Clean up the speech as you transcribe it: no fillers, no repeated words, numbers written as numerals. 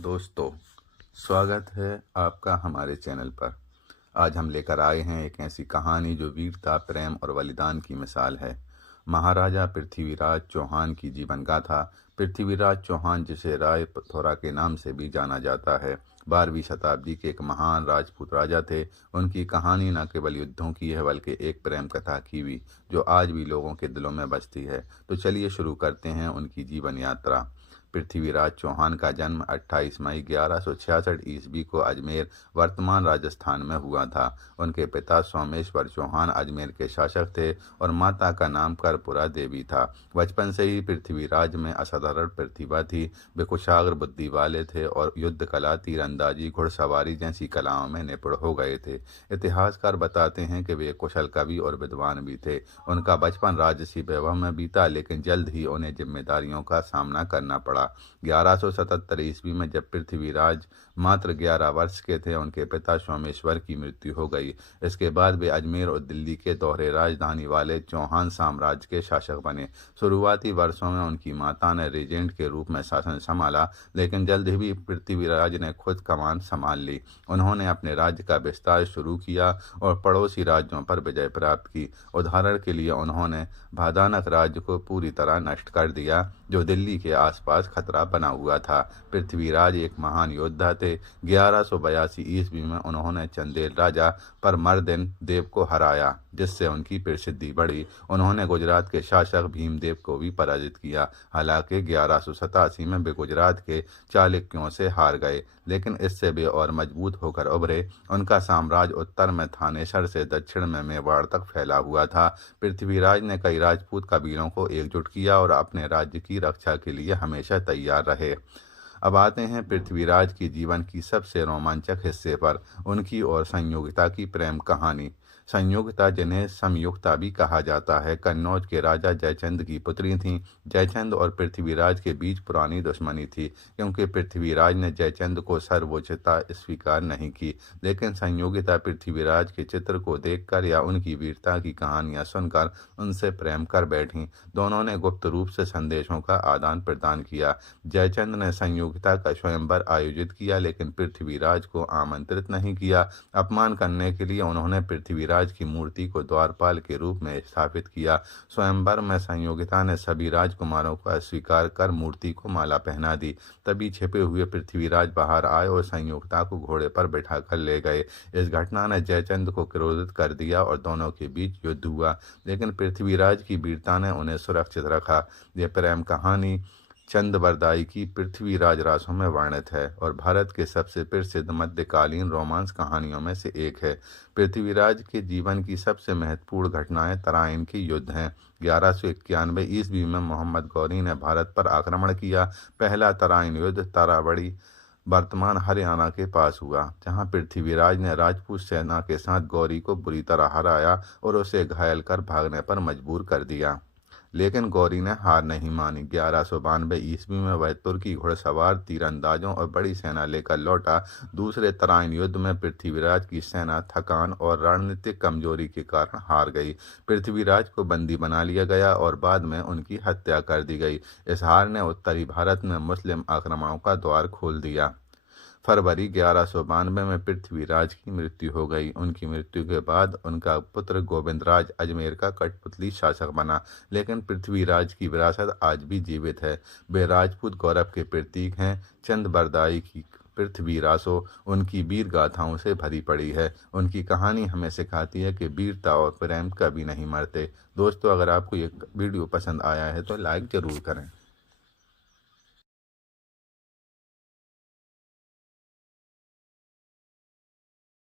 दोस्तों, स्वागत है आपका हमारे चैनल पर। आज हम लेकर आए हैं एक ऐसी कहानी जो वीरता, प्रेम और बलिदान की मिसाल है। महाराजा पृथ्वीराज चौहान की जीवन गाथा। पृथ्वीराज चौहान, जिसे राय पिथौरा के नाम से भी जाना जाता है, 12वीं शताब्दी के एक महान राजपूत राजा थे। उनकी कहानी न केवल युद्धों की है बल्कि एक प्रेम कथा की भी, जो आज भी लोगों के दिलों में बसती है। तो चलिए शुरू करते हैं उनकी जीवन यात्रा। पृथ्वीराज चौहान का जन्म 28 मई 1166 ईस्वी को अजमेर, वर्तमान राजस्थान में हुआ था। उनके पिता सोमेश्वर चौहान अजमेर के शासक थे और माता का नाम करपुरा देवी था। बचपन से ही पृथ्वीराज में असाधारण प्रतिभा थी। वे कुशाग्र बुद्धि वाले थे और युद्ध कला, तीरंदाजी, घुड़सवारी जैसी कलाओं में निपुण हो गए थे। इतिहासकार बताते हैं कि वे कुशल कवि और विद्वान भी थे। उनका बचपन राजसी वैभव में बीता, लेकिन जल्द ही उन्हें जिम्मेदारियों का सामना करना पड़ा। 1177 ईस्वी में जब पृथ्वीराज मात्र 11 वर्ष के थे, उनके पिता सोमेश्वर की मृत्यु हो गई। इसके बाद वे अजमेर और दिल्ली के दोहरे राजधानी वाले चौहान साम्राज्य के शासक बने। शुरुआती वर्षों में उनकी माता ने रेजेंट के रूप में शासन संभाला, लेकिन जल्द ही पृथ्वीराज ने खुद कमान संभाल ली। उन्होंने अपने राज्य का विस्तार शुरू किया और पड़ोसी राज्यों पर विजय प्राप्त की। उदाहरण के लिए उन्होंने भादानक राज्य को पूरी तरह नष्ट कर दिया, जो दिल्ली के आसपास खतरा बना हुआ था। पृथ्वीराज एक महान योद्धा थे। 1182 ईस्वी में उन्होंने चंदेल राजा परमर्दिन देव को हराया, जिससे उनकी प्रसिद्धि बढ़ी। उन्होंने गुजरात के शासक भीमदेव को भी पराजित किया। हालांकि 1187 में वे गुजरात के चालुक्यों से हार गए, लेकिन इससे वे और मजबूत होकर उभरे। उनका साम्राज्य उत्तर में थानेसर से दक्षिण में मेवाड़ तक फैला हुआ था। पृथ्वीराज ने कई राजपूत कबीलों को एकजुट किया और अपने राज्य की रक्षा के लिए हमेशा तैयार रहे। अब आते हैं पृथ्वीराज की जीवन की सबसे रोमांचक हिस्से पर, उनकी और संयोगिता की प्रेम कहानी। संयोगिता, जिन्हें समयुक्ता भी कहा जाता है, कन्नौज के राजा जयचंद की पुत्री थीं। जयचंद और पृथ्वीराज के बीच पुरानी दुश्मनी थी, क्योंकि पृथ्वीराज ने जयचंद को सर्वोच्चता स्वीकार नहीं की। लेकिन संयोगिता पृथ्वीराज के चित्र को देखकर या उनकी वीरता की कहानियां सुनकर उनसे प्रेम कर बैठीं। दोनों ने गुप्त रूप से संदेशों का आदान प्रदान किया। जयचंद ने संयोगिता का स्वयंवर आयोजित किया, लेकिन पृथ्वीराज को आमंत्रित नहीं किया। अपमान करने के लिए उन्होंने पृथ्वीराज की मूर्ति को द्वारपाल के रूप में स्थापित किया। स्वयंवर में संयोगिता ने सभी राजकुमारों को अस्वीकार कर मूर्ति को माला पहना दी। तभी छिपे हुए पृथ्वीराज बाहर आए और संयोगिता को घोड़े पर बैठाकर ले गए। इस घटना ने जयचंद को क्रोधित कर दिया और दोनों के बीच युद्ध हुआ, लेकिन पृथ्वीराज की वीरता ने उन्हें सुरक्षित रखा। यह प्रेम कहानी चंद्रबरदाई की पृथ्वीराज रासों में वर्णित है और भारत के सबसे प्रसिद्ध मध्यकालीन रोमांस कहानियों में से एक है। पृथ्वीराज के जीवन की सबसे महत्वपूर्ण घटनाएं तराइन के युद्ध हैं। 1191 ईस्वी में मोहम्मद गौरी ने भारत पर आक्रमण किया। पहला तराइन युद्ध ताराबड़ी, वर्तमान हरियाणा के पास हुआ, जहां पृथ्वीराज ने राजपूत सेना के साथ गौरी को बुरी तरह हराया और उसे घायल कर भागने पर मजबूर कर दिया। लेकिन गौरी ने हार नहीं मानी। 1192 ईस्वी में वह तुर्की घुड़सवार, तीरंदाजों और बड़ी सेना लेकर लौटा। दूसरे तराइन युद्ध में पृथ्वीराज की सेना थकान और रणनीतिक कमजोरी के कारण हार गई। पृथ्वीराज को बंदी बना लिया गया और बाद में उनकी हत्या कर दी गई। इस हार ने उत्तरी भारत में मुस्लिम आक्रमणों का द्वार खोल दिया। फरवरी 1192 में पृथ्वीराज की मृत्यु हो गई। उनकी मृत्यु के बाद उनका पुत्र गोविंदराज अजमेर का कठपुतली शासक बना, लेकिन पृथ्वीराज की विरासत आज भी जीवित है। वे राजपूत गौरव के प्रतीक हैं। चंद्रबरदाई की पृथ्वी रासो उनकी वीर गाथाओं से भरी पड़ी है। उनकी कहानी हमें सिखाती है कि वीरता और प्रेम कभी नहीं मरते। दोस्तों, अगर आपको ये वीडियो पसंद आया है तो लाइक ज़रूर करें।